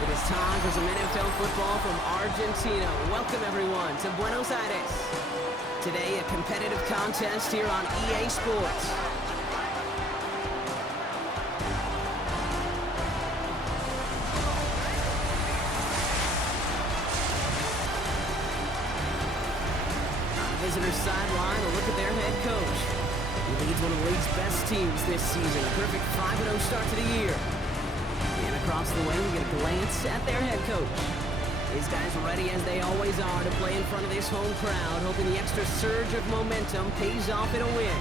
It is time for some NFL football from Argentina. Welcome, everyone, to Buenos Aires. Today, a competitive contest here on EA Sports. On the visitor's sideline, a look at their head coach. He leads one of the league's best teams this season. A perfect 5-0 start to the year. And across the way, we get a glance at their head coach. These guys are ready, as they always are, to play in front of this home crowd, hoping the extra surge of momentum pays off in a win.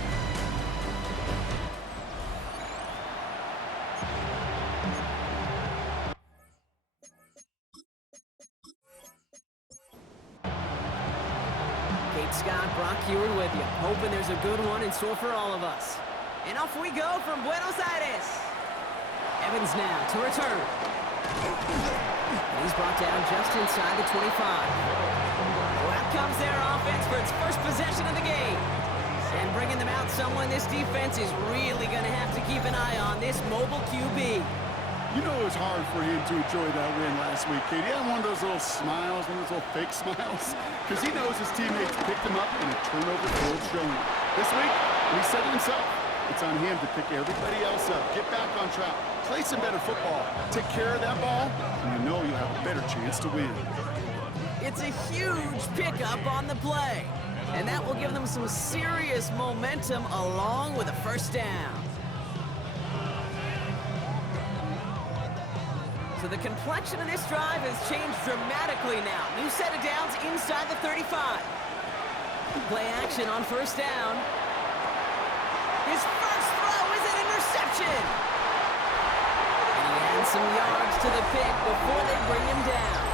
Kate Scott, Brock Heward with you, hoping there's a good one in store for all of us. And off we go from Buenos Aires. Evans now to return. And he's brought down just inside the 25. Well, out comes their offense for its first possession of the game. And bringing them out, someone this defense is really going to have to keep an eye on, this mobile QB. You know it was hard for him to enjoy that win last week, Kate. He had one of those little smiles, one of those little fake smiles, because he knows his teammates picked him up in a turnover-filled showing. This week, he said it himself. It's on him to pick everybody else up, get back on track, play some better football, take care of that ball, and you know you'll have a better chance to win. It's a huge pickup on the play, and that will give them some serious momentum along with a first down. So the complexion of this drive has changed dramatically now. New set of downs inside the 35. Play action on first down. His first throw is an interception. And he adds some yards to the pick before they bring him down.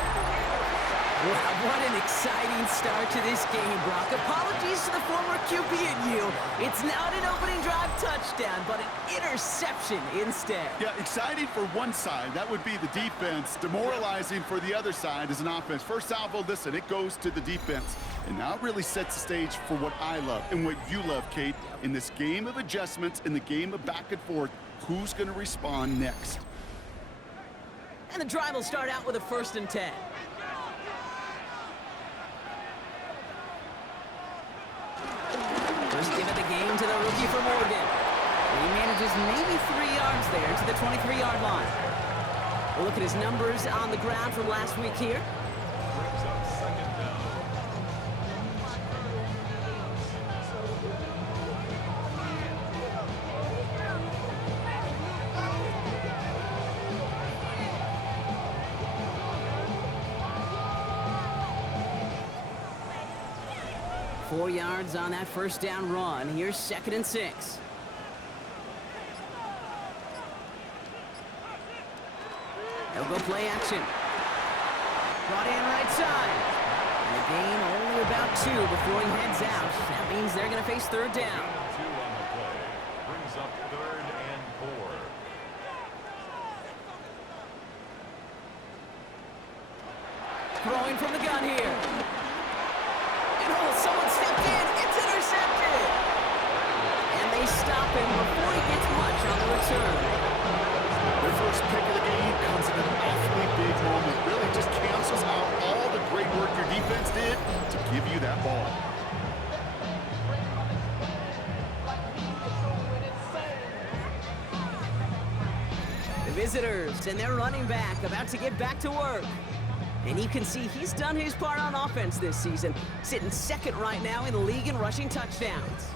Wow, what an exciting start to this game, Brock. Apologies to the former QB and you. It's not an opening drive touchdown, but an interception instead. Yeah, exciting for one side. That would be the defense. Demoralizing for the other side as an offense. First salvo, listen, it goes to the defense. And now it really sets the stage for what I love and what you love, Kate. In this game of adjustments, in the game of back and forth, who's going to respond next? And the drive will start out with a 1st and 10. First give of the game to the rookie from Oregon. He manages maybe 3 yards there to the 23-yard line. We'll look at his numbers on the ground from last week here. 4 yards on that first down run. Here's 2nd and 6. They'll go play action. Brought in right side. And the gain only about 2 before he heads out. That means they're going to face 3rd down. 2 on the play. Brings up 3rd and 4. Throwing from the gun here. And someone stepped in. It's intercepted. And they stop him before he gets much on the return. Their first pick of the game comes in an awfully big moment. Really just cancels out all the great work your defense did to give you that ball. The visitors and their running back about to get back to work. And you can see he's done his part on offense this season, sitting 2nd right now in the league in rushing touchdowns.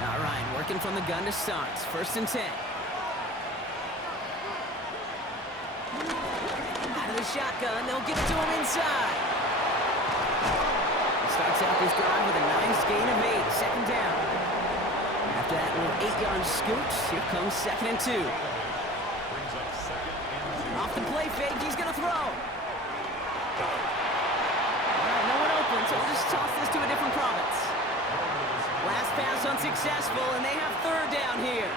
All right, working from the gun to start. 1st and 10. Out of the shotgun, they'll give it to him inside. He starts out this drive with a nice gain of 8, 2nd down. After that little 8-yard scoot, here comes 2nd and 2. Brings up 2nd and 2. Off the play fake, he's going to throw. No one open, so we'll just toss this to a different province. Last pass unsuccessful, and they have 3rd down here.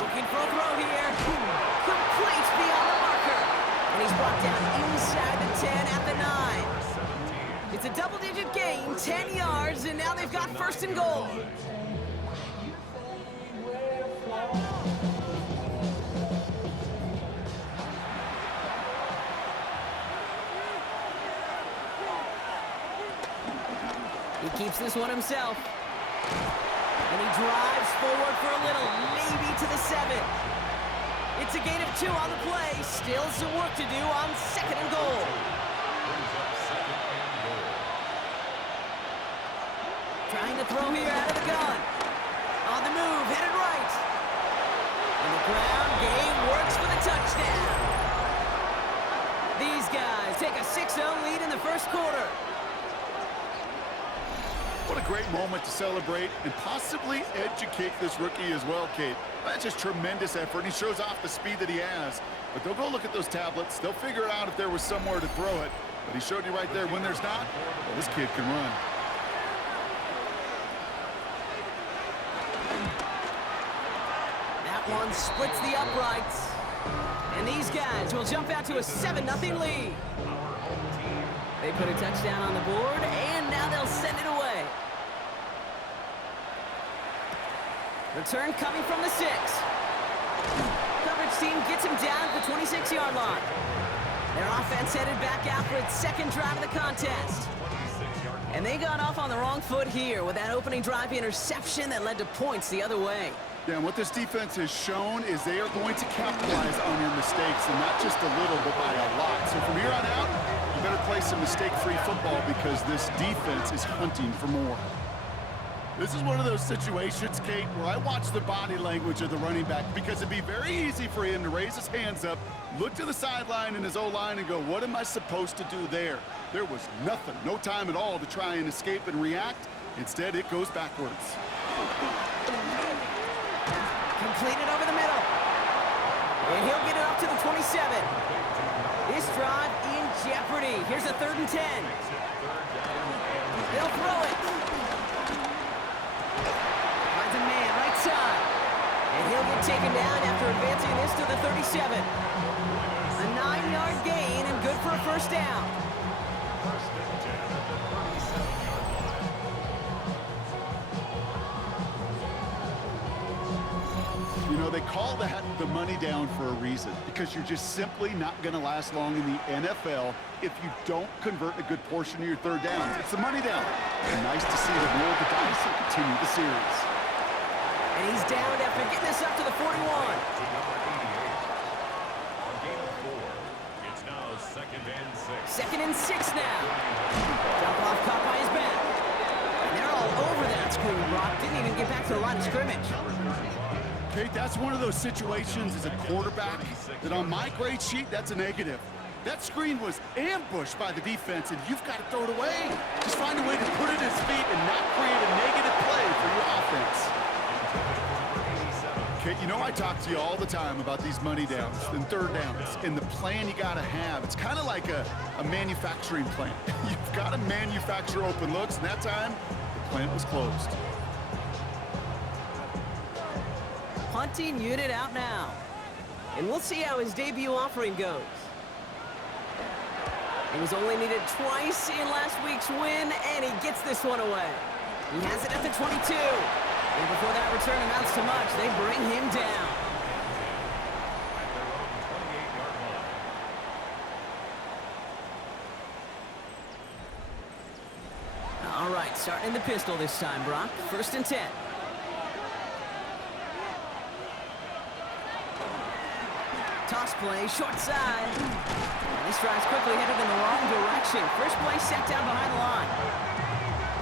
Looking for a throw here. Complete beyond the marker. And he's brought down inside the 10 at the 9. It's a double-digit gain, 10 yards, and now they've got 1st and goal. keeps this one himself. And he drives forward for a little, maybe to the 7. It's a gain of 2 on the play. Still some work to do on 2nd and goal. Trying to throw here out of the gun. On the move, headed right. And the ground game works for the touchdown. These guys take a 6-0 lead in the first quarter. What a great moment to celebrate and possibly educate this rookie as well, Kate. That's just tremendous effort. He shows off the speed that he has. But they'll go look at those tablets. They'll figure out if there was somewhere to throw it. But he showed you right there when there's not, well, this kid can run. That one splits the uprights. And these guys will jump out to a 7-0 lead. They put a touchdown on the board, and now they'll send it away. Return coming from the 6. Coverage team gets him down at the 26-yard line. Their offense headed back out for its 2nd drive of the contest. And they got off on the wrong foot here with that opening drive interception that led to points the other way. Yeah, and what this defense has shown is they are going to capitalize on your mistakes, and not just a little, but by a lot. So from here on out, you better play some mistake-free football because this defense is hunting for more. This is one of those situations, Kate, where I watch the body language of the running back because it'd be very easy for him to raise his hands up, look to the sideline in his O-line and go, what am I supposed to do there? There was nothing, no time at all to try and escape and react. Instead, it goes backwards. Completed over the middle. And he'll get it up to the 27. This drive in jeopardy. Here's a 3rd and 10. They'll throw it. Finds a man right side. And he'll get taken down after advancing this to the 37. A 9-yard gain and good for a 1st down. You know, they call that the money down for a reason, because you're just simply not going to last long in the NFL if you don't convert a good portion of your 3rd downs. It's the money down. And nice to see them roll the dice and continue the series. And he's down after getting this up to the 41. It's now 2nd and 6. 2nd and 6 now. Dump off caught by his back. And they're all over that screen, Brock. Didn't even get back to the line of scrimmage. Kate, that's one of those situations as a quarterback that on my grade sheet, that's a negative. That screen was ambushed by the defense, and you've got to throw it away. Just find a way to put it at his feet and not create a negative play for your offense. Kate, you know I talk to you all the time about these money downs and 3rd downs and the plan you got to have. It's kind of like a manufacturing plant. You've got to manufacture open looks, and that time, the plant was closed. Punting unit out now. And we'll see how his debut offering goes. He was only needed twice in last week's win, and he gets this one away. He has it at the 22. And before that return amounts to much, they bring him down. All right, starting the pistol this time, Brock. 1st and 10. Toss play, short side. And this drive's quickly headed in the wrong direction. First play set down behind the line.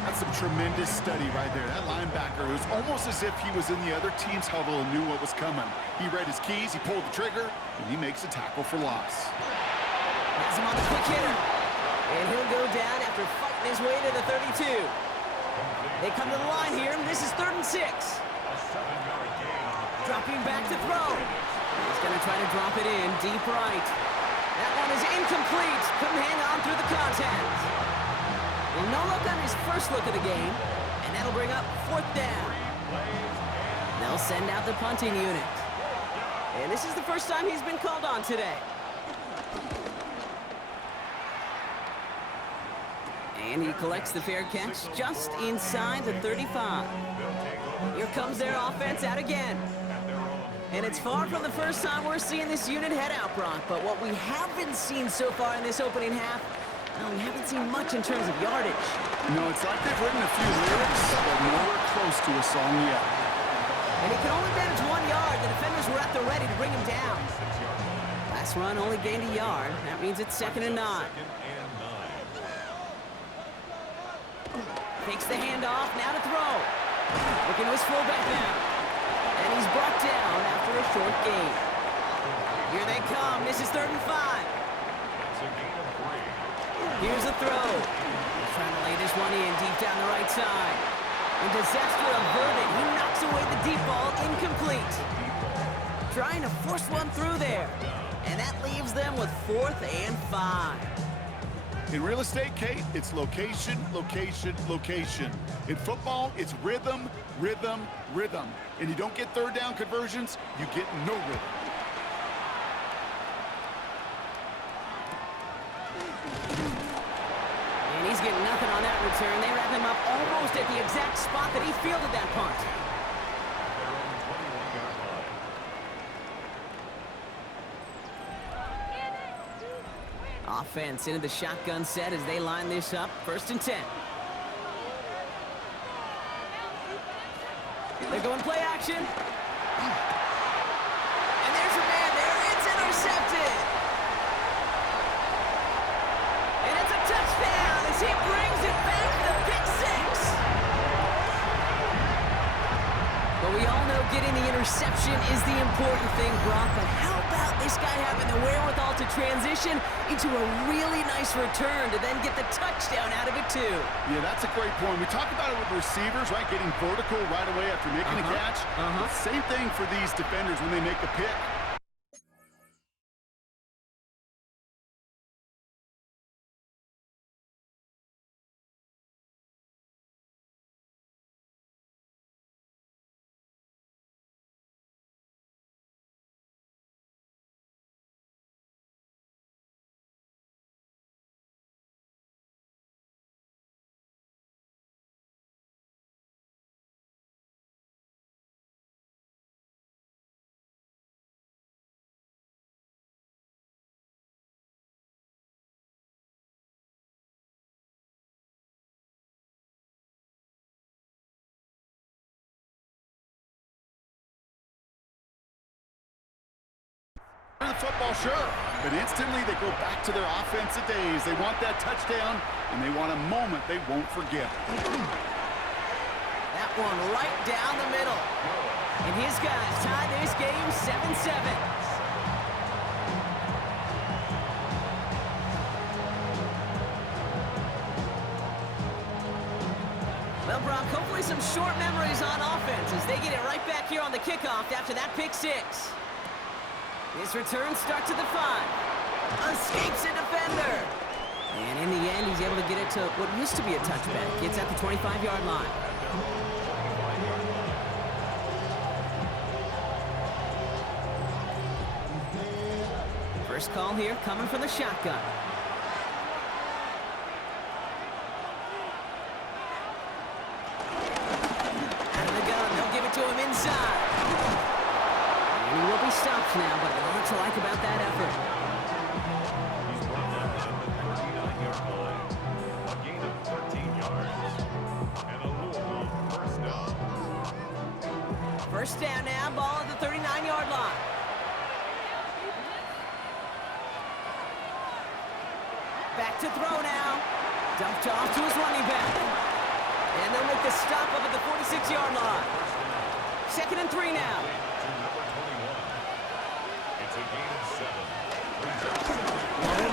That's some tremendous study right there. That linebacker, it was almost as if he was in the other team's huddle and knew what was coming. He read his keys, he pulled the trigger, and he makes a tackle for loss. Has him on the quick hitter. And he'll go down after fighting his way to the 32. They come to the line here, and this is 3rd and 6. Dropping back to throw. He's going to try to drop it in deep right. That one is incomplete. Couldn't hang on through the contact. Well, no look on his first look of the game, and that'll bring up 4th down. They'll send out the punting unit. And this is the first time he's been called on today. And he collects the fair catch just inside the 35. Here comes their offense out again. And it's far from the first time we're seeing this unit head out, Brock. But what we haven't seen so far in this opening half No, we haven't seen much in terms of yardage. No, it's like they've written a few lyrics, but nowhere close to a song yet. And he can only manage 1 yard. The defenders were at the ready to bring him down. Last run only gained a yard. That means it's 2nd and 9. Takes the handoff, now to throw. Looking to his fullback now. And he's brought down after a short gain. Here they come. This is 3rd and 5. Here's a throw. He's trying to lay this one in deep down the right side. And disaster averted. He knocks away the deep ball, incomplete. Trying to force one through there. And that leaves them with 4th and 5. In real estate, Kate, it's location, location, location. In football, it's rhythm, rhythm, rhythm. And you don't get 3rd down conversions, you get no rhythm. And he's getting nothing on that return. They wrap him up almost at the exact spot that he fielded that punt. Offense into the shotgun set as they line this up. 1st and 10. They're going play action. And there's a man there. It's intercepted. And it's a touchdown as he brings it back to the pick 6. But we all know getting the interception is the important thing, Brock. But how about this guy having the wherewithal to transition into a really nice return to then get the touchdown out of it, too? Yeah, that's a great point. We talk about it with receivers, right? Getting vertical right away after making a catch. Same thing for these defenders when they make a pick. The football, sure, but instantly they go back to their offensive days. They want that touchdown, and they want a moment they won't forget. That one right down the middle. And his guys tie this game 7-7. Well, Brock, hopefully some short memories on offense as they get it right back here on the kickoff after that pick 6. His return starts at the 5. Escapes a defender. And in the end, he's able to get it to what used to be a touchback. Gets at the 25-yard line. First call here coming from the shotgun. Out of the gun, they'll give it to him inside. And he will be stopped now, but a lot to like about that effort. He's brought down at the 39-yard line. A gain of 13 yards. And a Louisville first down. First down now, ball at the 39-yard line. Back to throw now. Dumped off to his running back. And they'll make the stop up at the 46-yard line. 2nd and 3 now.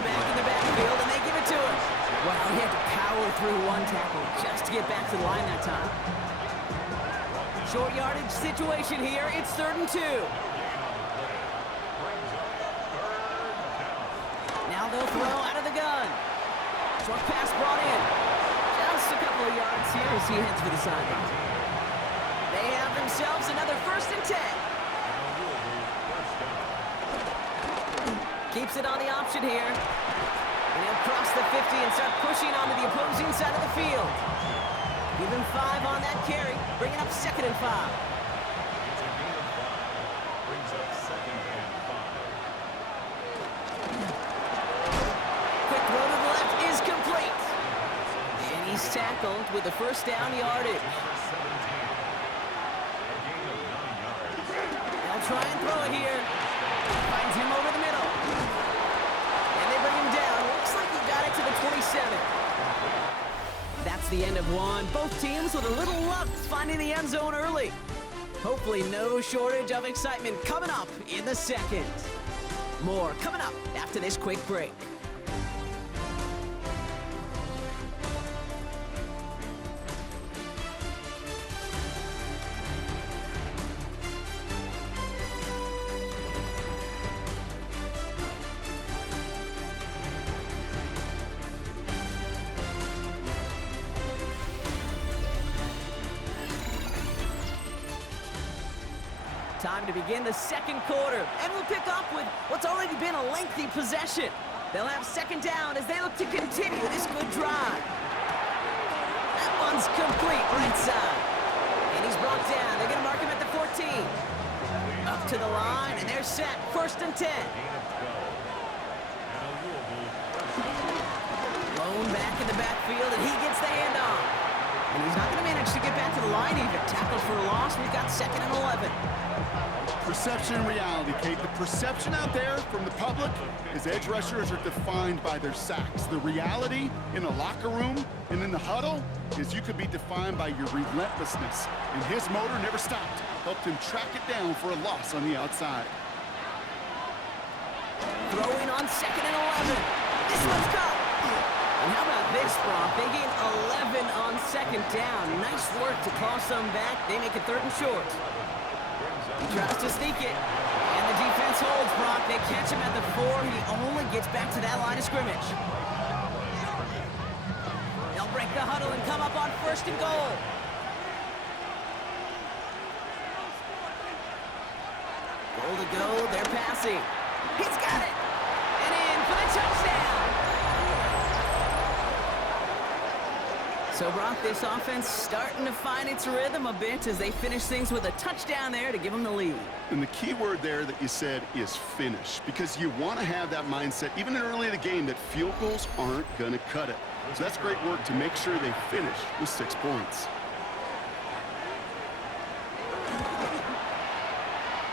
Back in the backfield, and they give it to him. Wow, he had to power through one tackle just to get back to the line that time. Short yardage situation here. It's 3rd and 2. Now they'll throw out of the gun. Short pass brought in. Just a couple of yards here as he heads for the sideline. They have themselves another 1st and 10. Keeps it on the option here. And he'll cross the 50 and start pushing onto the opposing side of the field. Give him 5 on that carry, bringing up 2nd and 5. It's a gain of 5. Brings up 2nd and 5. Quick throw to the left is complete. He's tackled with the first down yardage. They'll try and throw it here. Finds him over the middle. And they bring him down. Looks like he got it to the 27. That's the end of one. Both teams with a little luck finding the end zone early. Hopefully no shortage of excitement coming up in the second. More coming up after this quick break. Time to begin the second quarter, and we'll pick up with what's already been a lengthy possession. They'll have second down as they look to continue this good drive. That one's complete right side. And he's brought down. They're going to mark him at the 14. Up to the line, and they're set. First and 10. Lone back in the backfield, and he gets the handoff. And he's not going to manage to get back to the line even. Tackles for a loss. We've got second and 11. Perception and reality, Kate. The perception out there from the public is edge rushers are defined by their sacks. The reality in a locker room and in the huddle is you could be defined by your relentlessness. And his motor never stopped. Helped him track it down for a loss on the outside. Throwing on second and 11. This one's caught. And how about this, Brock? They gain 11 on second down. Nice work to claw some back. They make it third and short. He tries to sneak it. And the defense holds, Brock. They catch him at the 4. He only gets back to that line of scrimmage. They'll break the huddle and come up on first and goal. Goal to go. They're passing. He's got it. And in for the touchdown. So, Brock, this offense starting to find its rhythm a bit as they finish things with a touchdown there to give them the lead. And the key word there that you said is finish, because you want to have that mindset, even early in the game, that field goals aren't going to cut it. So that's great work to make sure they finish with 6 points.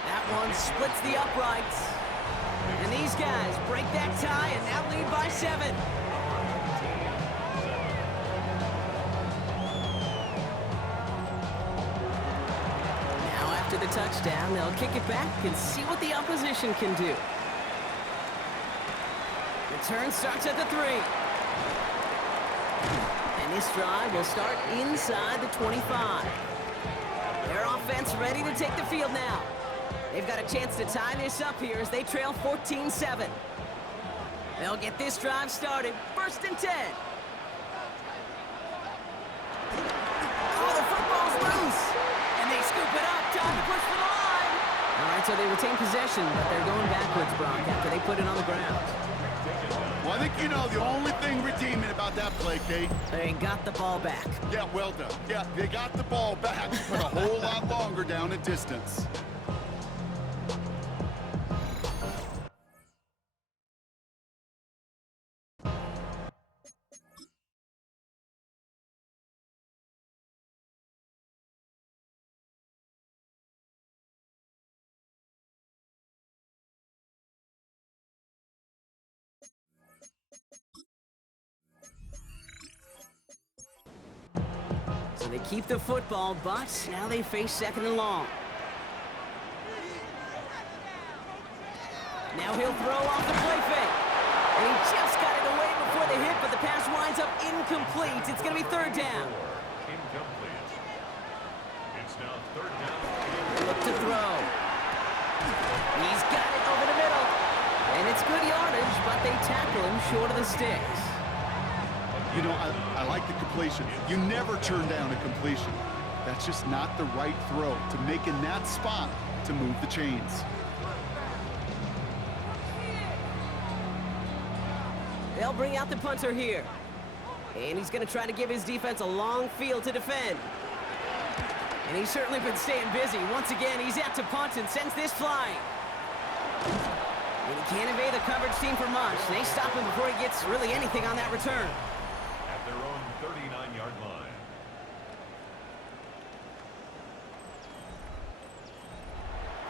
That one splits the uprights. And these guys break that tie and now lead by 7. The touchdown, they'll kick it back and see what the opposition can do. Return starts at the 3. And this drive will start inside the 25. Their offense ready to take the field now. They've got a chance to tie this up here as they trail 14-7. They'll get this drive started. First and 10. Oh, the football's loose. And they scoop it up. Time to push for the line. All right, so they retain possession, but they're going backwards, Brock, after they put it on the ground. Well, I think you know the only thing redeeming about that play, Kate. They got the ball back. Yeah, well done. Yeah, they got the ball back, but a whole lot longer down in distance. So they keep the football, but now they face second and long. Now he'll throw off the play fake. And he just got it away before the hit, but the pass winds up incomplete. It's going to be third down. Incomplete. It's now third down. Look to throw. He's got it over the middle. And it's good yardage, but they tackle him short of the sticks. You know, I like the completion. You never turn down a completion. That's just not the right throw to make in that spot to move the chains. They'll bring out the punter here. And he's going to try to give his defense a long field to defend. And he's certainly been staying busy. Once again, he's out to punt and sends this flying. And he can't evade the coverage team for much. They stop him before he gets really anything on that return. At their own 39-yard line.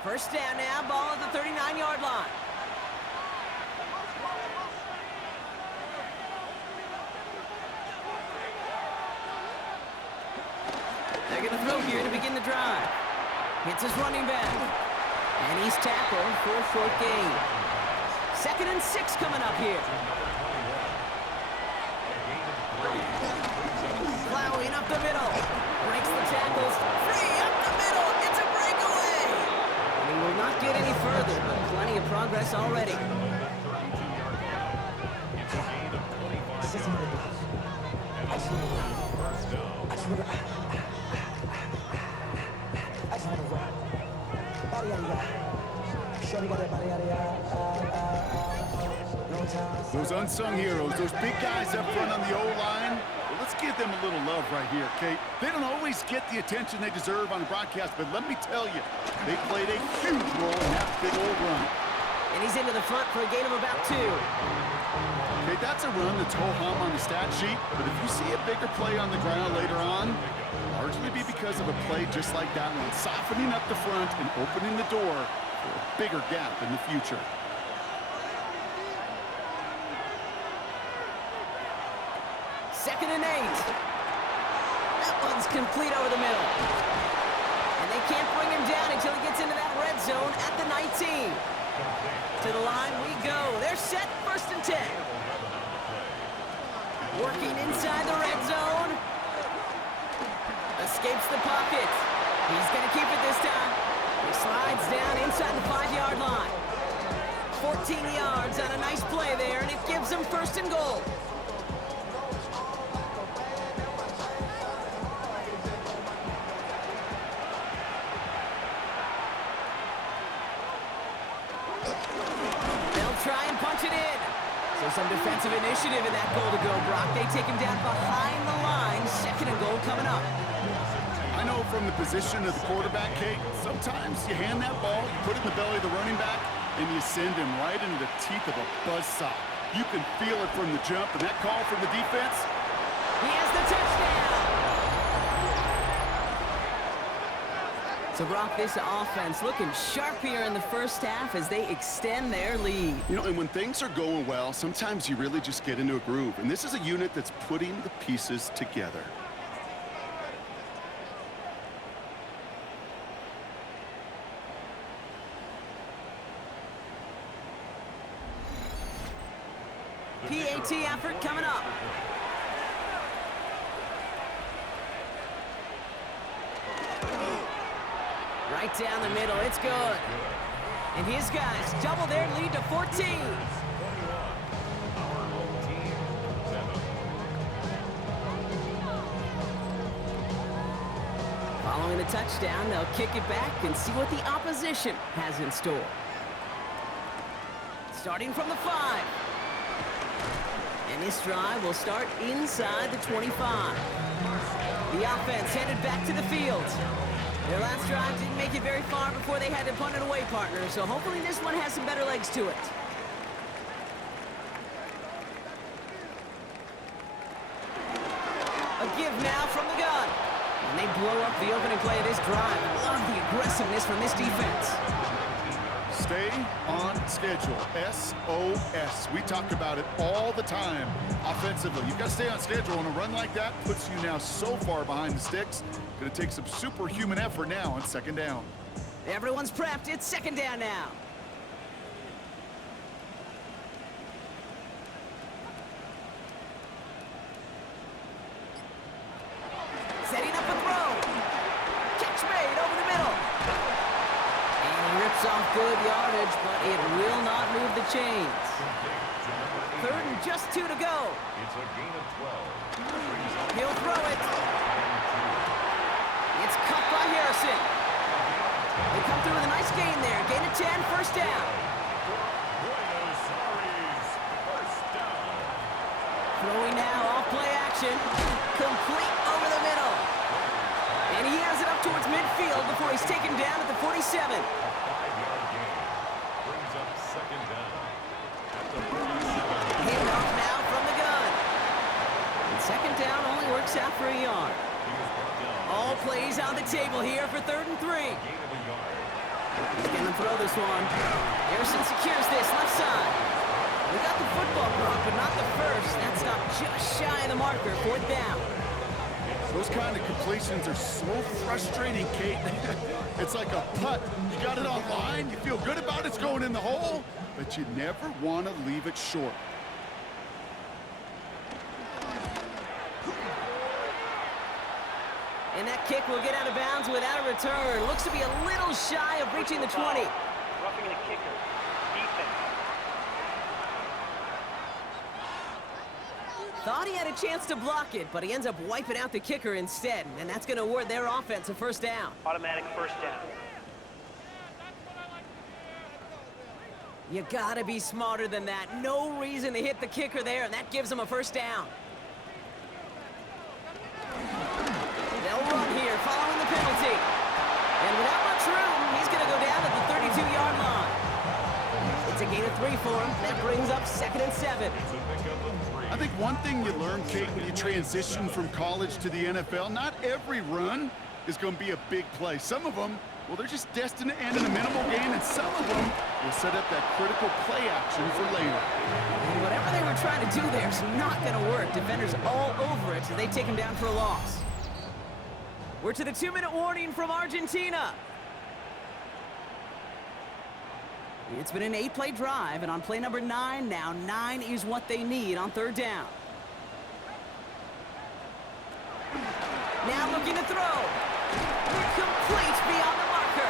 First down now, ball at the 39-yard line. They're going to throw here to begin the drive. Hits his running back. And he's tackled for a short gain. 2nd and 6 coming up here. Plowing up the middle. Breaks the tackles. Free up the middle. It's a breakaway. He will not get any further, but plenty of progress already. It's a gain of 25 yards. And a first down. Those unsung heroes, those big guys up front on the O-line, well, let's give them a little love right here, Kate. They don't always get the attention they deserve on the broadcast, but let me tell you, they played a huge role in that big old run. And he's into the front for a gain of about 2. Okay, that's a run that's ho-hum on the stat sheet, but if you see a bigger play on the ground later on, largely be because of a play just like that one, softening up the front and opening the door for a bigger gap in the future. Second and 8. That one's complete over the middle. And they can't bring him down until he gets into that red zone at the 19. To the line we go. They're set, 1st and 10. Working inside the red zone. Escapes the pocket. He's going to keep it this time. He slides down inside the 5-yard line. 14 yards on a nice play there, and it gives them 1st and goal. They'll try and punch it in. So some defensive initiative in that goal to go, Brock. They take him down behind the line. 2nd and goal coming up. I know from the position of the quarterback, Kate, sometimes you hand that ball, you put it in the belly of the running back, and you send him right into the teeth of a buzzsaw. You can feel it from the jump, and that call from the defense. He has the touchdown. So, Brock, this offense looking sharp here in the first half as they extend their lead. You know, and when things are going well, sometimes you really just get into a groove. And this is a unit that's putting the pieces together. PAT effort coming up. Right down the middle, it's good. And his guys double their lead to 14. Following the touchdown, they'll kick it back and see what the opposition has in store. Starting from the 5. And this drive will start inside the 25. The offense headed back to the field. Their last drive didn't make it very far before they had to punt it away, partner, so hopefully this one has some better legs to it. A give now from the gun. And they blow up the opening play of this drive. Love the aggressiveness from this defense. Stay on schedule. SOS. We talk about it all the time offensively. You've got to stay on schedule, and a run like that puts you now so far behind the sticks. Going to take some superhuman effort now on 2nd down. Everyone's prepped. It's 2nd down now. Setting up a throw. Catch made over the middle. And he rips off good yardage, but it will not move the chains. 3rd and just 2 to go. It's a gain of 12. He'll throw it. It's cut by Harrison. They come through with a nice gain there. Gain of 10, 1st down. Throwing now off play action. Complete over the middle. And he has it up towards midfield before he's taken down at the 47. 5-yard gain brings up 2nd down at the 47. Hit off now from the gun. And 2nd down only works out for a yard. All plays on the table here for 3rd and 3. He's going to throw this one. Harrison secures this left side. We got the football block, but not the first. That stopped just shy of the marker. 4th down. Those kind of completions are so frustrating, Kate. It's like a putt. You got it on line. You feel good about it's going in the hole, but you never want to leave it short. And that kick will get out of bounds without a return. Looks to be a little shy of reaching the 20. Roughing the kicker. Defense. Thought he had a chance to block it, but he ends up wiping out the kicker instead. And that's going to award their offense a 1st down. Automatic 1st down. You gotta be smarter than that. No reason to hit the kicker there, and that gives him a 1st down. They'll run here, following the penalty. And without much room, he's gonna go down at the 32-yard line. It's a gain of 3 for him. That brings up 2nd and 7. I think one thing you learn, Kate, when you transition from college to the NFL, not every run is going to be a big play. Some of them, well, they're just destined to end in a minimal gain, and some of them will set up that critical play action for later. And whatever they were trying to do there is not going to work. Defenders all over it, so they take him down for a loss. We're to the 2-minute warning from Argentina. It's been an 8-play drive, and on play number 9 now, 9 is what they need on 3rd down. Now looking to throw. Complete beyond the marker.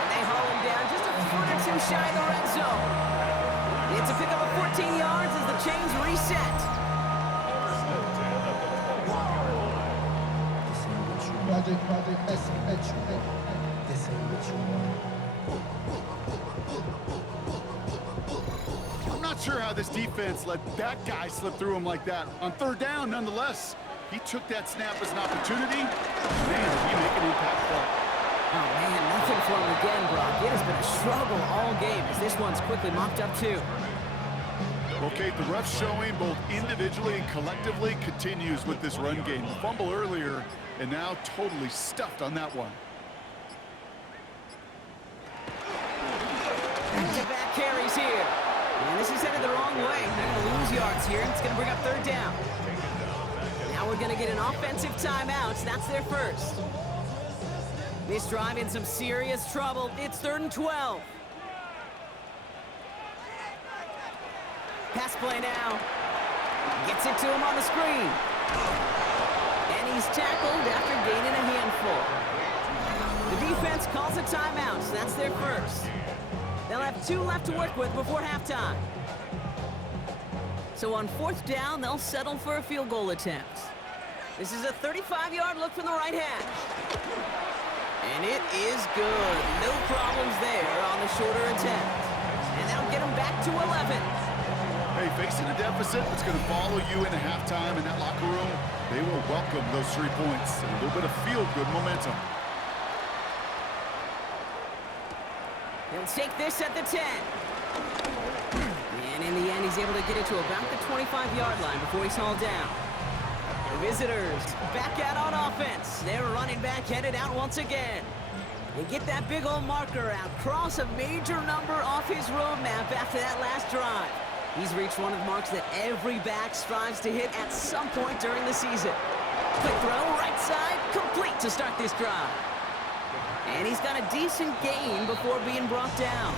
And they haul him down just a foot or 2 shy of the red zone. It's a pickup of 14 yards as the chains reset. I'm not sure how this defense let that guy slip through him like that. On 3rd down, nonetheless, he took that snap as an opportunity. Man, did he make an impact play. Oh, man, nothing for him again, Brock. It has been a struggle all game as this one's quickly mopped up, too. Well, Kate, the rough showing both individually and collectively continues with this run game. The fumble earlier, and now totally stuffed on that one. Back-to-back carries here. And this is headed the wrong way. They're going to lose yards here. It's going to bring up 3rd down. Now we're going to get an offensive timeout. That's their first. This drive in some serious trouble. It's 3rd and 12. Pass play now. Gets it to him on the screen. And he's tackled after gaining a handful. The defense calls a timeout. So that's their first. They'll have 2 left to work with before halftime. So on 4th down, they'll settle for a field goal attempt. This is a 35-yard look from the right hash. And it is good. No problems there on the shorter attempt. And that'll get them back to 11. Hey, facing a deficit that's going to follow you into halftime in that locker room, they will welcome those 3 points and a little bit of feel-good momentum. He'll take this at the 10. And in the end, he's able to get it to about the 25-yard line before he's hauled down. The visitors back out on offense. Their running back headed out once again. They get that big old marker out, cross a major number off his roadmap after that last drive. He's reached one of the marks that every back strives to hit at some point during the season. Quick throw, right side, complete to start this drive. And he's got a decent gain before being brought down.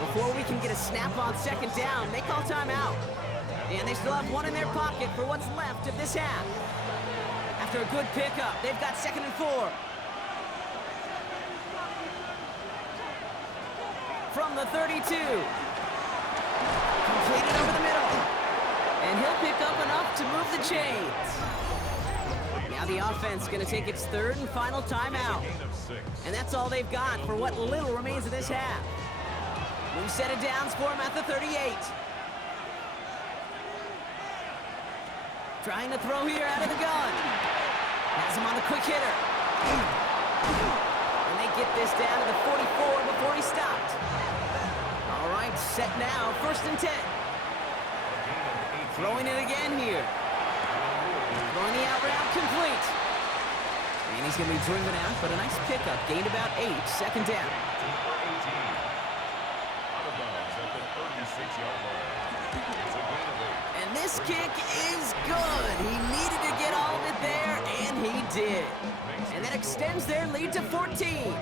Before we can get a snap on 2nd down, they call timeout. And they still have 1 in their pocket for what's left of this half. After a good pickup, they've got 2nd and 4. From the 32. Completed over the middle. And he'll pick up enough to move the chains. Now the offense going to take its 3rd and final timeout. And that's all they've got for what little remains of this half. New set of downs for him at the 38. Trying to throw here out of the gun. Has him on the quick hitter. And they get this down to the 44 before he stopped. All right, set now, 1st and 10. Throwing it again here. Throwing the out route complete. And he's going to be driven out, but a nice pickup. Gained about 8. Second down. For 18. Out of bounds at the 36-yard line. It's a gain of 8. And this kick is good. He needed to get all of it there, and he did. And that extends their lead to 14.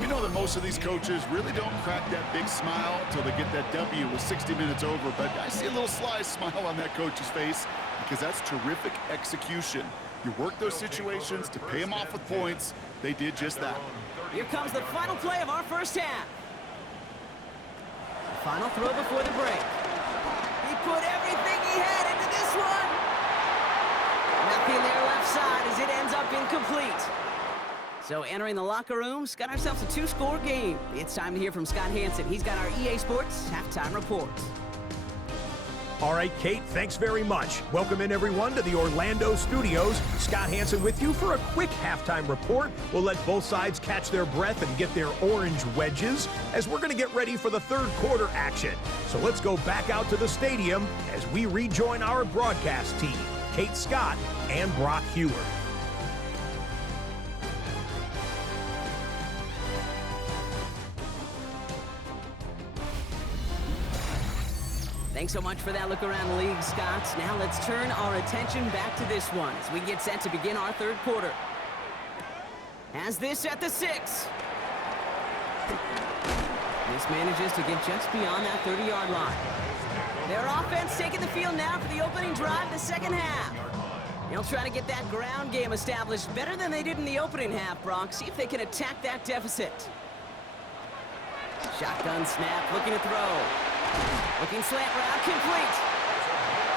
We know that most of these coaches really don't crack that big smile until they get that W with 60 minutes over, but I see a little sly smile on that coach's face because that's terrific execution. You work those situations to pay them off with points. They did just that. Here comes the final play of our first half. The final throw before the break. He put everything he had into this one. Nothing there left side as it ends up incomplete. So entering the locker rooms, got ourselves a 2-score game. It's time to hear from Scott Hansen. He's got our EA Sports halftime report. All right, Kate, thanks very much. Welcome in, everyone, to the Orlando studios. Scott Hansen with you for a quick halftime report. We'll let both sides catch their breath and get their orange wedges as we're going to get ready for the third quarter action. So let's go back out to the stadium as we rejoin our broadcast team, Kate Scott and Brock Hewer. Thanks so much for that look around the league, Scott. Now let's turn our attention back to this one as we get set to begin our third quarter. Has this at the 6. This manages to get just beyond that 30-yard line. Their offense taking the field now for the opening drive of the second half. They'll try to get that ground game established better than they did in the opening half, Brock. See if they can attack that deficit. Shotgun snap, looking to throw. Looking slant route, complete.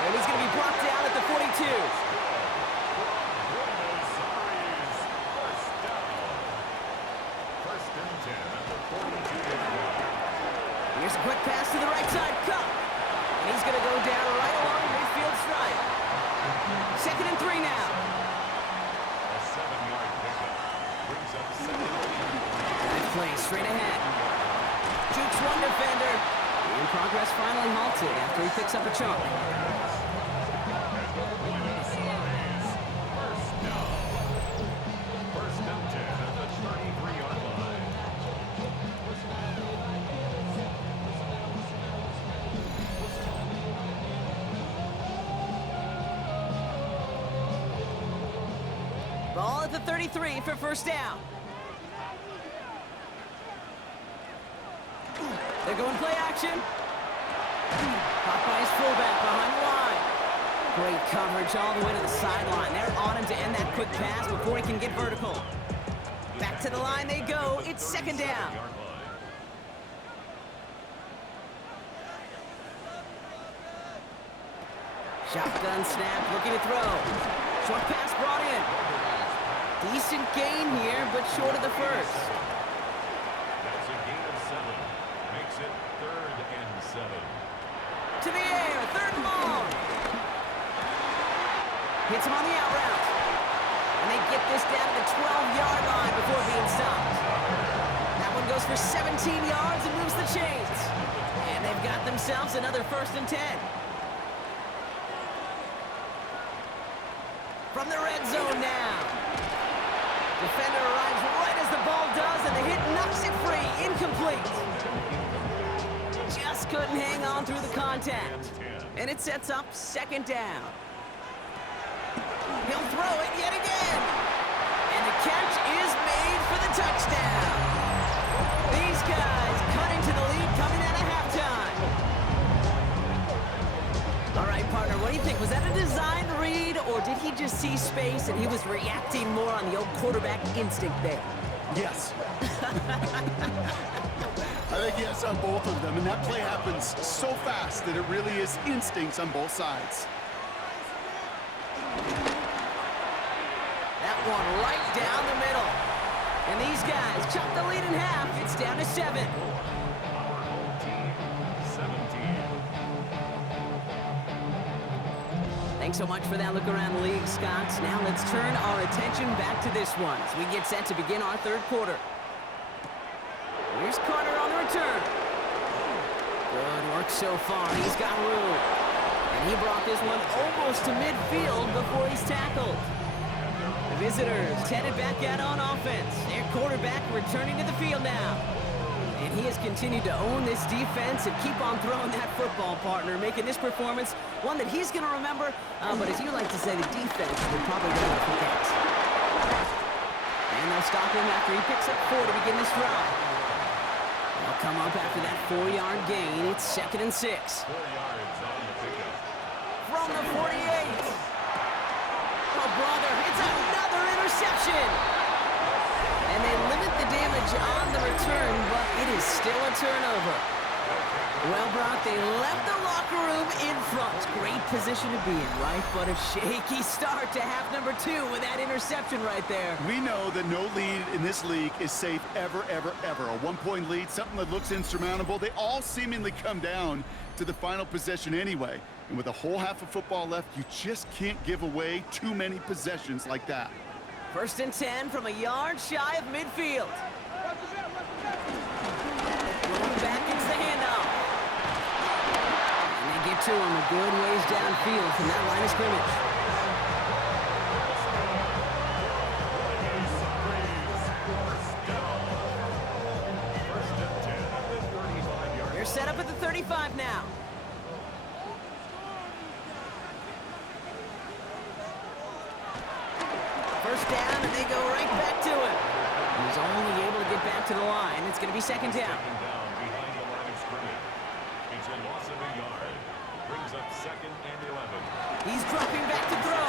And he's going to be brought down at the 42. Here's a quick pass to the right side, Cup. And he's going to go down right along midfield stripe. 2nd and 3 now. A 7-yard pickup brings up 2nd and 3. Nice play, straight ahead. Jukes one defender. And progress finally halted after he picks up a chunk. First and 10 at the 33-yard line. Ball at the 33 for first down. They're going play action. Caught by his fullback behind the line. Great coverage all the way to the sideline. They're on him to end that quick pass before he can get vertical. Back to the line they go. It's 2nd down. Shotgun snap, looking to throw. Short pass brought in. Decent gain here, but short of the first. That's a gain of 7. Makes it 3rd and 7. To the air, 3rd and long. Hits him on the out route. And they get this down to the 12-yard line before being stopped. That one goes for 17 yards and moves the chains. And they've got themselves another 1st and 10. From the red zone now. Defender arrives right as the ball does, and the hit knocks it free. Incomplete. Just couldn't hang on through the contact. And it sets up 2nd down. He'll throw it yet again. And the catch is made for the touchdown. These guys cutting to the lead coming out of halftime. All right, partner, what do you think? Was that a design read, or did he just see space and he was reacting more on the old quarterback instinct there? Yes. I think yes on both of them, and that play happens so fast that it really is instincts on both sides. That one right down the middle. And these guys chop the lead in half. It's down to 7. Our home team, 17. Thanks so much for that look around the league, Scott. Now let's turn our attention back to this one as we get set to begin our third quarter. Here's Carter on the return. Good work so far. He's got room. And he brought this one almost to midfield before he's tackled. The visitors headed back out on offense. Their quarterback returning to the field now. And he has continued to own this defense and keep on throwing that football, partner, making this performance one that he's going to remember, but as you like to say, the defense will probably going to forget. And they'll stop him after he picks up 4 to begin this drive. They'll come up after that 4-yard gain. It's 2nd and 6. 4 yards on the pickup. From the 48. Oh, brother, it's another interception. And they limit the damage on the return, but it is still a turnover. Well, Brock, they left the locker room in front. Great position to be in, right? But a shaky start to half number 2 with that interception right there. We know that no lead in this league is safe ever, ever, ever. A 1-point lead, something that looks insurmountable. They all seemingly come down to the final possession anyway. And with a whole half of football left, you just can't give away too many possessions like that. 1st and 10 from a yard shy of midfield. Rolling back into the handoff. And they get to him a good ways downfield from that line of scrimmage. They're set up at the 35 now. First down, and they go right back to him. He's only able to get back to the line. It's going to be 2nd down. Second down behind the line of scrimmage. It's a loss of a yard. Brings up 2nd and 11. He's dropping back to throw.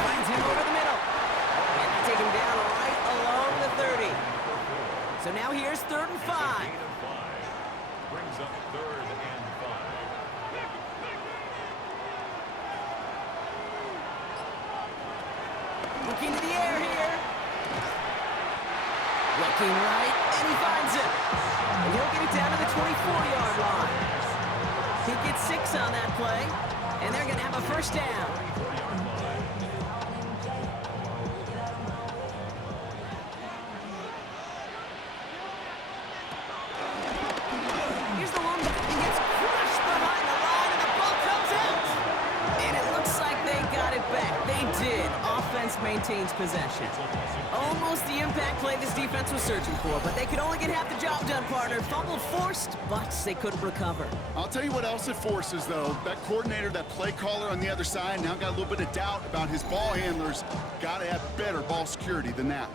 Finds him over the middle. And they take him down right along the 30. So now here's 3rd and 5. Gain of 5. Brings up 3rd and 5. Looking to the air here. Looking right, and he finds it. And he'll get it down to the 24-yard line. He gets 6 on that play, and they're going to have a 1st down. Here's the one, he gets crushed behind the line, and the ball comes out. And it looks like they got it back. They did. Offense maintains possession. Almost the impact play this defense was searching for, but they could only get half the job done, partner. Fumble forced, but they couldn't recover. I'll tell you what else it forces, though. That coordinator, that play caller on the other side, now got a little bit of doubt about his ball handlers. Got to have better ball security than that.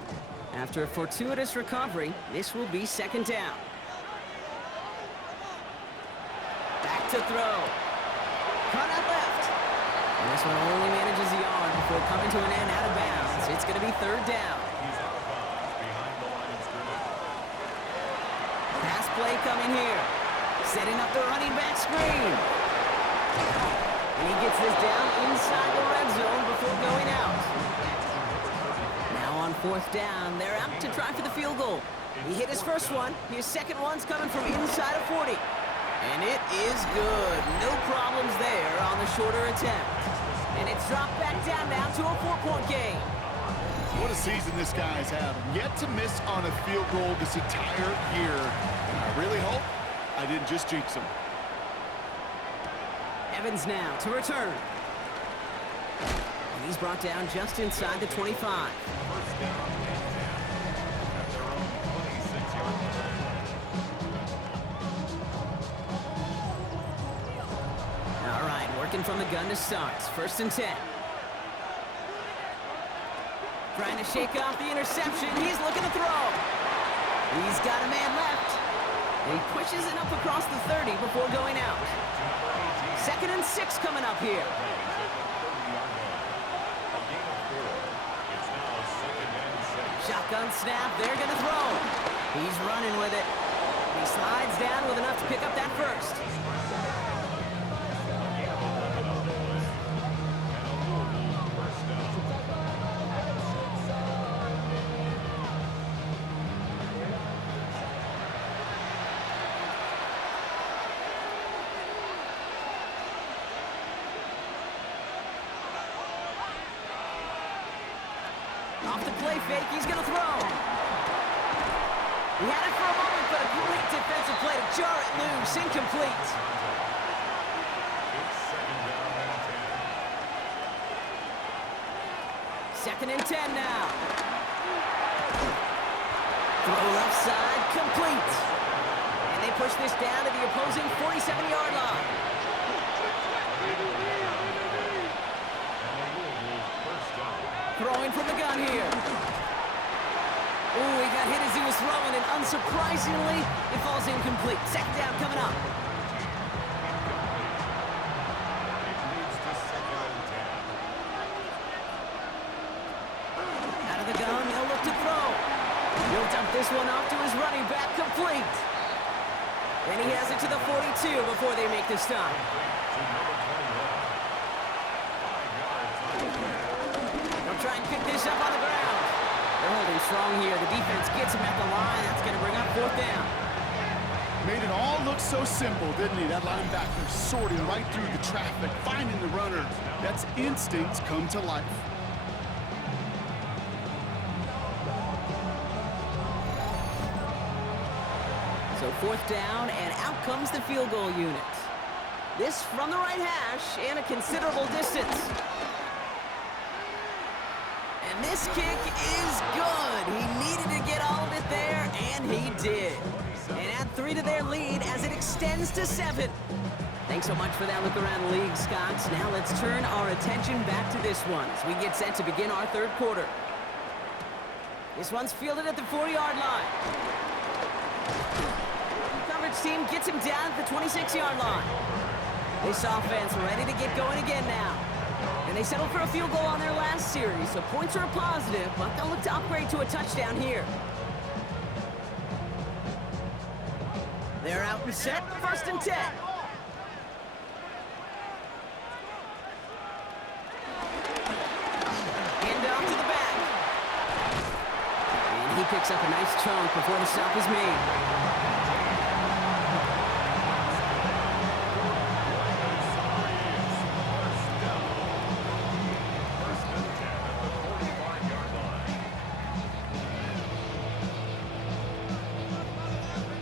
After a fortuitous recovery, this will be 2nd down. Back to throw. Cut out left. And this one only manages the yard before coming to an end out of bounds. It's going to be 3rd down. He's out of bounds behind the line of scrimmage. Pass play coming here. Setting up the running back screen. And he gets this down inside the red zone before going out. Now on 4th down, they're out to try for the field goal. He hit his first one. His second one's coming from inside of 40. And it is good. No problems there on the shorter attempt. And it's dropped back down now to a 4-point game. What a season this guy's having. Yet to miss on a field goal this entire year. And I really hope I didn't just jinx him. Evans now to return. And he's brought down just inside the 25. First down and 10 at their own 26-yard line. All right, working from the gun to start. 1st and 10. Trying to shake off the interception. He's looking to throw. He's got a man left. And he pushes it up across the 30 before going out. 2nd and 6 coming up here. Shotgun snap. They're going to throw. He's running with it. He slides down with enough to pick up that first. Off the play fake, he's going to throw. He had it for a moment, but a great defensive play to jar it loose. Incomplete. It's 2nd 2nd and 10 now. Throw left side, complete. And they push this down to the opposing 47-yard line. Throwing from the gun here. Ooh, he got hit as he was throwing, and unsurprisingly, it falls incomplete. 2nd down coming up. Out of the gun, he'll look to throw. He'll dump this one off to his running back, complete. And he has it to the 42 before they make the stop. They'll try and pick this up on the ground. They're holding strong here. The defense gets him at the line. That's going to bring up 4th down. Made it all look so simple, didn't he? That linebacker sorting right through the traffic, finding the runner. That's instincts come to life. So 4th down, and out comes the field goal unit. This from the right hash and a considerable distance. And this kick is good. He needed to get all of it there, and he did. And add 3 to their lead as it extends to 7. Thanks so much for that look around the league, Scott. Now let's turn our attention back to this one as we get set to begin our 3rd quarter. This one's fielded at the 40-yard line. Coverage team gets him down at the 26-yard line. This offense ready to get going again now. And they settled for a field goal on their last series, so points are a positive, but they'll look to upgrade to a touchdown here. They're out and set, 1st and 10. Hand off to the back. And he picks up a nice chunk before the stop is made.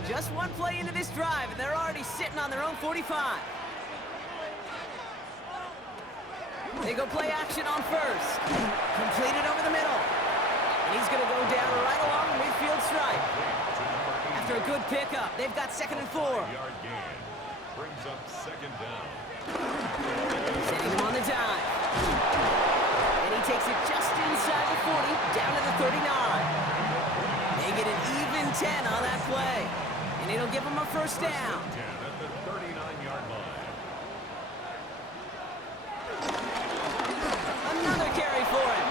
Just one play into this drive, and they're already sitting on their own 45. They go play action on 1st. Completed over the middle. And he's going to go down right along the midfield stripe. After a good pickup, they've got 2nd and 4. Yard gain brings up 2nd down. Setting him on the dive. And he takes it just inside the 40, down to the 39. They get an even 10 on that play. And it'll give him a 1st down. 10 at the 39-yard line. Another carry for him.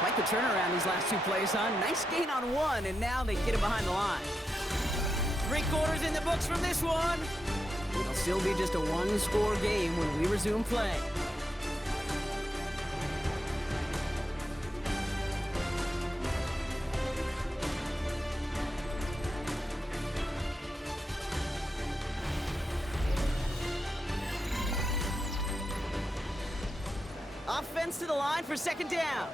Quite the turnaround these last 2 plays, huh? Nice gain on 1, and now they get him behind the line. 3 quarters in the books from this one. It'll still be just a 1-score game when we resume play. Offense to the line for 2nd down.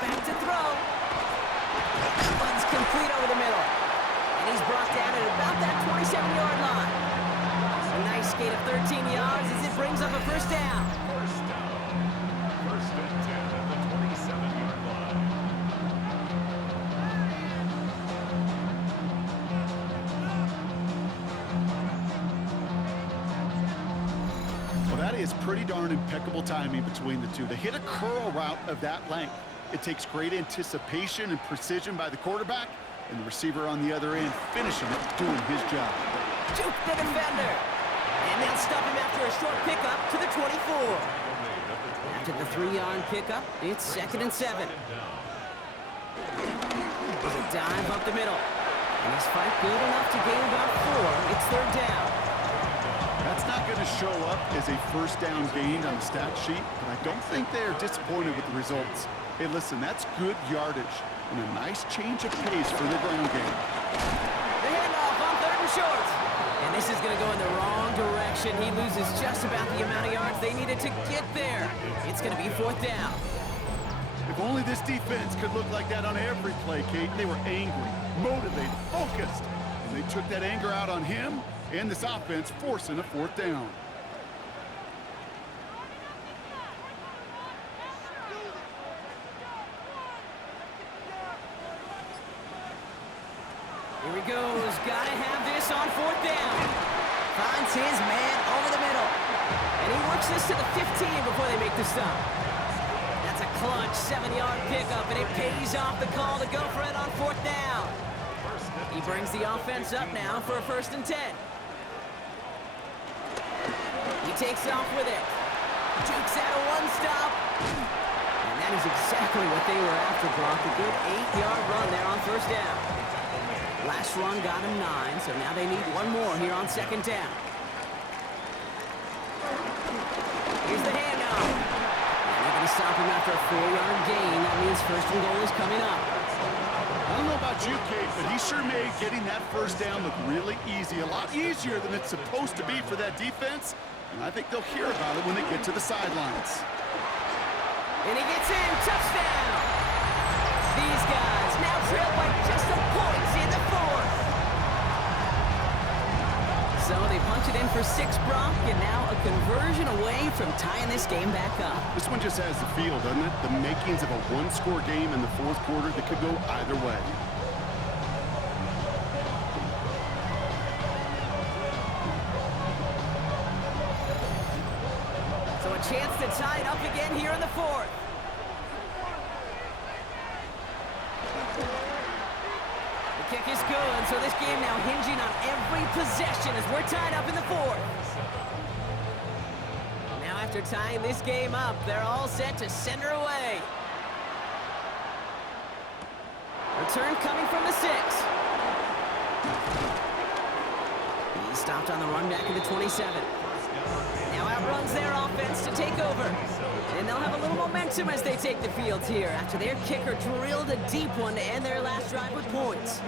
Back to throw. That one's complete over the middle. And he's brought down at about that 27-yard line. A nice gain of 13 yards as it brings up a 1st down. 1st down. 1st and 10 at the 27-yard line. That is pretty darn impeccable timing between the two. They hit a curl route of that length. It takes great anticipation and precision by the quarterback, and the receiver on the other end finishing it, doing his job. Juke the defender. And they'll stop him after a short pickup to the 24. After the 3-yard pickup, it's 2nd and 7. There's a dive up the middle. And he's fight good enough to gain about 4. It's 3rd down. That's not going to show up as a 1st down gain on the stat sheet, but I don't think they are disappointed with the results. Hey, listen, that's good yardage and a nice change of pace for the ground game. The handoff on 3rd and short. And this is going to go in the wrong direction. He loses just about the amount of yards they needed to get there. It's going to be 4th down. If only this defense could look like that on every play, Kate. They were angry, motivated, focused, and they took that anger out on him and this offense, forcing a 4th down. Here he goes. Gotta have this on 4th down. Finds his man over the middle. And he works this to the 15 before they make the stop. That's a clutch 7-yard pickup, and it pays off the call to go for it on 4th down. He brings the offense up now for a 1st and 10. He takes off with it. Jukes out a one-stop. And that is exactly what they were after, Brock. A good 8-yard run there on 1st down. Last run got him 9, so now they need one more here on 2nd down. Here's the handoff. And they're going to stop him after a 4-yard gain. That means 1st and goal is coming up. I don't know about you, Kate, but he sure made getting that 1st down look really easy. A lot easier than it's supposed to be for that defense. And I think they'll hear about it when they get to the sidelines. And he gets in. Touchdown. These guys now trail by just a point in the 4th. So they punch it in for 6, Brock, and now a conversion away from tying this game back up. This one just has the feel, doesn't it? The makings of a one-score game in the 4th quarter that could go either way. So a chance to tie it up again here in the 4th. The kick is good, so this game now hinging on every possession as we're tied up in the 4th. Now after tying this game up, they're all set to send her away. Return coming from the 6. He's stopped on the run back in the 27. Now outruns their offense to take over. And they'll have a little momentum as they take the field here after their kicker drilled a deep one to end their last drive with points.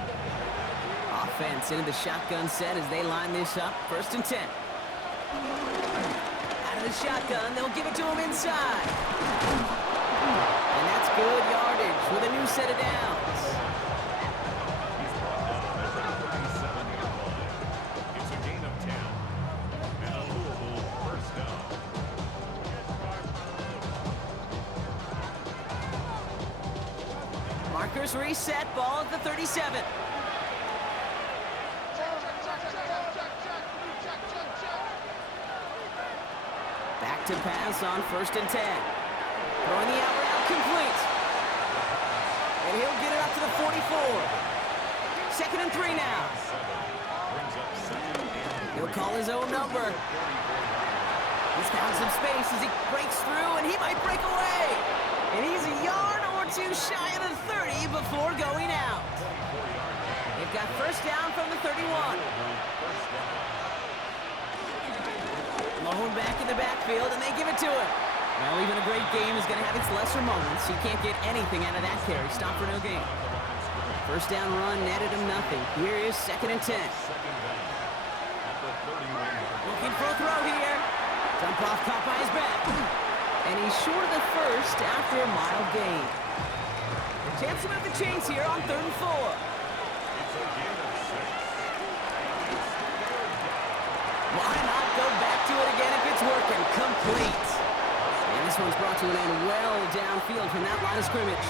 Offense into the shotgun set as they line this up. 1st and 10. Out of the shotgun, they'll give it to him inside. And that's good yardage with a new set of downs. He's brought down at the 37-yard line. It's a gain of 10. And a Louisville 1st down. Markers reset, ball at the 37. Back to pass on 1st and 10. Throwing the out route complete. And he'll get it up to the 44. 2nd and 3 now. He'll call his own number. He's found some space as he breaks through, and he might break away. And he's a yard or two shy of the 30 before going out. They've got 1st down from the 31. Malone back in the backfield, and they give it to him. Well, even a great game is going to have its lesser moments. He can't get anything out of that carry. Stop for no gain. 1st down run netted him nothing. Here is 2nd and 10. Looking for a throw here. Dump off caught by his back. And he's short of the 1st after a mild gain. Chance to move the chains here on 3rd and 4. Why not go back to it again if it's working? Complete. And this one's brought to an end well downfield from that line of scrimmage.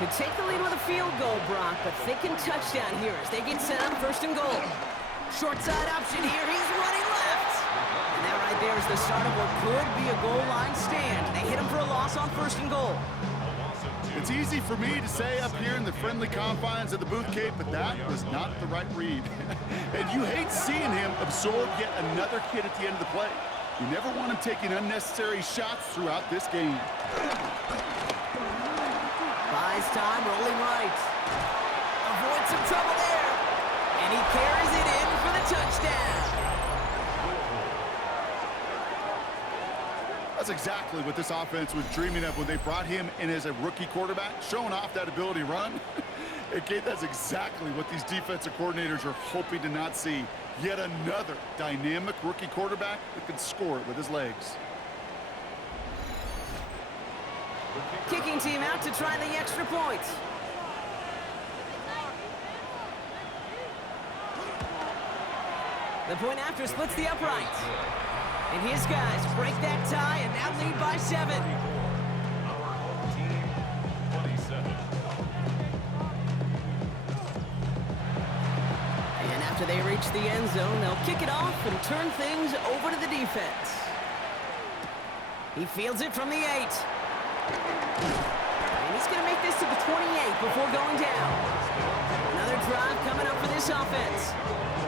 Could take the lead with a field goal, Brock, but thinking touchdown here as they get set on 1st and goal. Short side option here. He's running left. And that right there is the start of what could be a goal line stand. They hit him for a loss on 1st and goal. It's easy for me to say up here in the friendly confines of the booth, Kate, but that was not the right read. And you hate seeing him absorb yet another hit at the end of the play. You never want him taking unnecessary shots throughout this game. Buys time, rolling right. Avoids some trouble there. And he carries it in for the touchdown. That's exactly what this offense was dreaming of when they brought him in as a rookie quarterback, showing off that ability to run. And Kate, that's exactly what these defensive coordinators are hoping to not see. Yet another dynamic rookie quarterback that can score it with his legs. Kicking team out to try the extra point. The point after splits the upright. And his guys break that tie and now lead by 7. Our home team, 27. After they reach the end zone, they'll kick it off and turn things over to the defense. He fields it from the 8. And he's going to make this to the 28 before going down. Another drive coming up for this offense.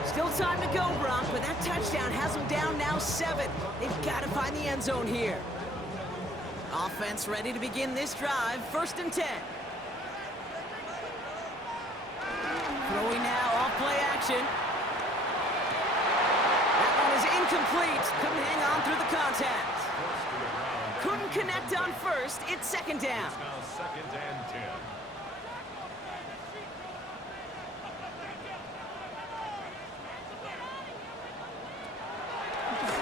Still time to go, Brock, but that touchdown has them down now 7. They've got to find the end zone here. Offense ready to begin this drive, 1st and 10. Throwing now, off play action. That one is incomplete. Couldn't hang on through the contact. Couldn't connect on 1st. It's 2nd down. It's now 2nd and 10.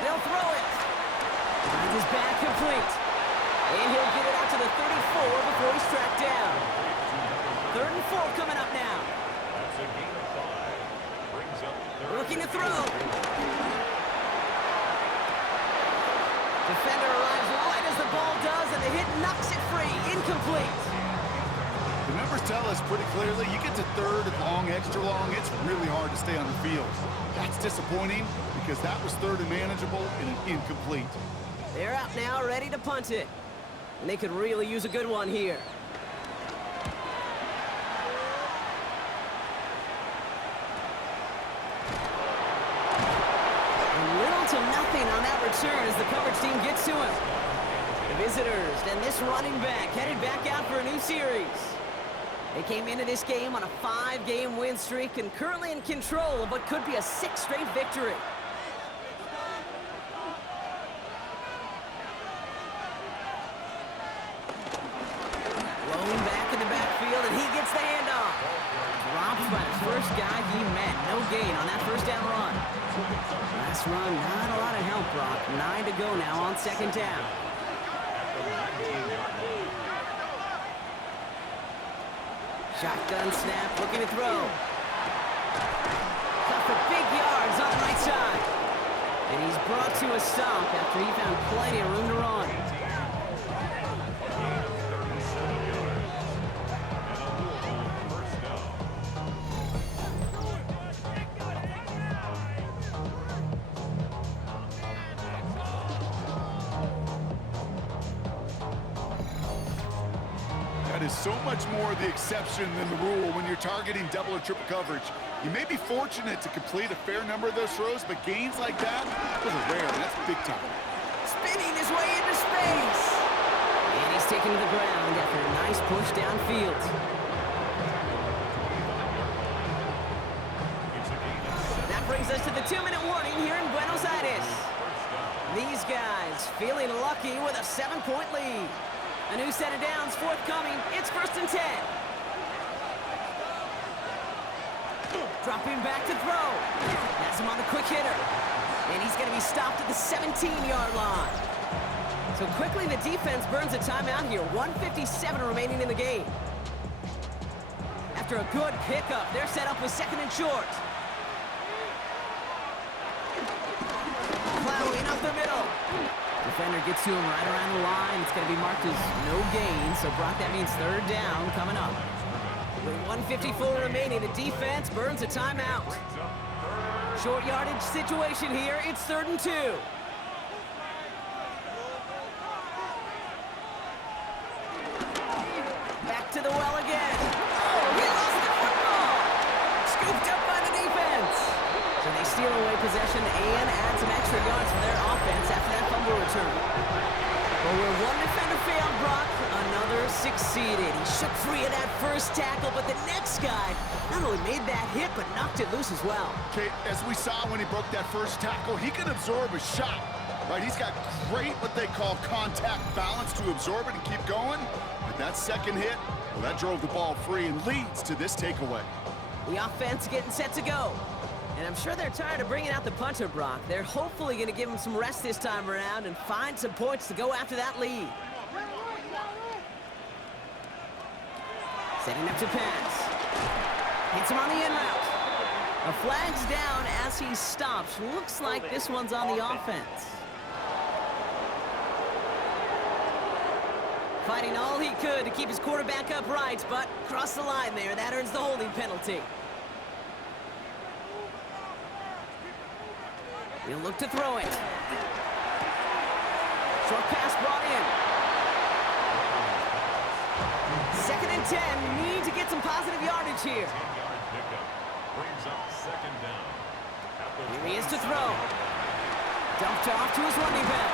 They'll throw it. Finds his back complete. And he'll get it out to the 34 before he's tracked down. 3rd and 4 coming up now. That's a gain of 5. Brings up 3rd. Looking to throw. Defender arrives right as the ball does, and the hit knocks it free. Incomplete. The numbers tell us pretty clearly, you get to 3rd and long, extra long, it's really hard to stay on the field. That's disappointing because that was 3rd and manageable and an incomplete. They're out now, ready to punt it. And they could really use a good one here. Little to nothing on that return as the coverage team gets to him. The visitors and this running back headed back out for a new series. They came into this game on a 5-game win streak and currently in control of what could be a 6th straight victory. Rolling back in the backfield, and he gets the handoff. Dropped by the first guy he met. No gain on that 1st down run. Last run, not a lot of help, Brock. 9 to go now on 2nd down. Shotgun snap, looking to throw. Cut for big yards on the right side. And he's brought to a stop after he found plenty of room to run. Is so much more the exception than the rule when you're targeting double or triple coverage. You may be fortunate to complete a fair number of those throws, but gains like that, those are rare, and that's big time. Spinning his way into space. And he's taken to the ground after a nice push downfield. That brings us to the 2-minute warning here in Buenos Aires. These guys feeling lucky with a 7-point lead. A new set of downs forthcoming. It's 1st and 10. Dropping back to throw. Has him on the quick hitter. And he's going to be stopped at the 17-yard line. So quickly the defense burns a timeout here. 1:57 remaining in the game. After a good pickup, they're set up with 2nd and short. Plowing up the middle. Defender gets to him right around the line. It's going to be marked as no gain. So, Brock, that means 3rd down coming up. With 1:54 remaining, the defense burns a timeout. Short yardage situation here. It's 3rd and 2. Back to the well again. Oh, he lost the football. Scooped up by the defense. So they steal away possession and add some extra yards for their offense after that fumble return. Well, where one defender failed, Brock, another succeeded. He shook free of that first tackle, but the next guy not only made that hit, but knocked it loose as well. Okay, as we saw when he broke that first tackle, he can absorb a shot, right? He's got great, what they call contact balance to absorb it and keep going. But that second hit, well, that drove the ball free and leads to this takeaway. The offense getting set to go. And I'm sure they're tired of bringing out the punter, Brock. They're hopefully going to give him some rest this time around and find some points to go after that lead. Setting up to pass. Hits him on the in route. A flag's down as he stops. Looks like this one's on the offense. Fighting all he could to keep his quarterback upright, but crossed the line there. That earns the holding penalty. He'll look to throw it. Short pass brought in. 2nd and 10. Need to get some positive yardage here. 10-yard pickup brings up 2nd down. Here he is to throw. Dumped off to his running back.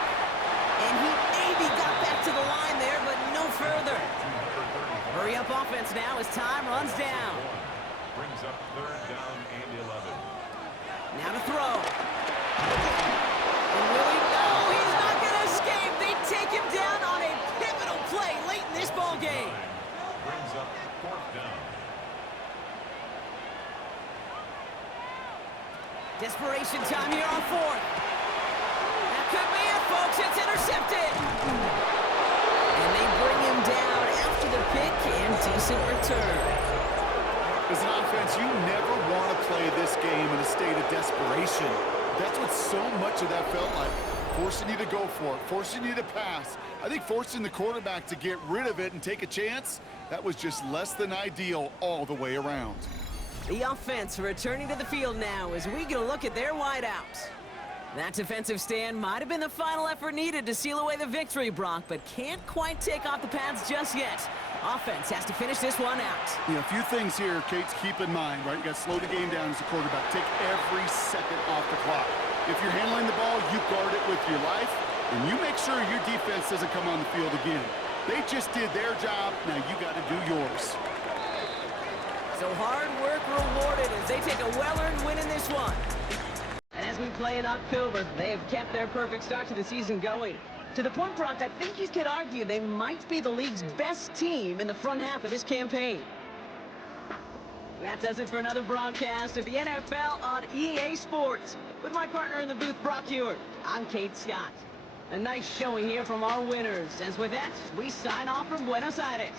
And he maybe got back to the line there, but no further. Hurry up offense now as time runs down. Brings up 3rd down and 11. Now to throw. And will he? No, he's not going to escape. They take him down on a pivotal play late in this ball game. Brings up 4th down. Desperation time here on 4th. That could be it, folks. It's intercepted. And they bring him down after the pick and decent return. As an offense, you never want to play this game in a state of desperation. That's what so much of that felt like. Forcing you to go for it, forcing you to pass. I think forcing the quarterback to get rid of it and take a chance, that was just less than ideal all the way around. The offense returning to the field now as we get a look at their wideouts. That defensive stand might have been the final effort needed to seal away the victory, Brock, but can't quite take off the pads just yet. Offense has to finish this one out. A few things here, Kate, to keep in mind, right? You got to slow the game down as a quarterback. Take every second off the clock. If you're handling the ball, you guard it with your life, and you make sure your defense doesn't come on the field again. They just did their job. Now you got to do yours. So hard work rewarded as they take a well-earned win in this one. And as we play in October, they have kept their perfect start to the season going. To the point, Brock, I think you could argue they might be the league's best team in the front half of this campaign. That does it for another broadcast of the NFL on EA Sports. With my partner in the booth, Brock Hewitt, I'm Kate Scott. A nice showing here from our winners. As with that, we sign off from Buenos Aires.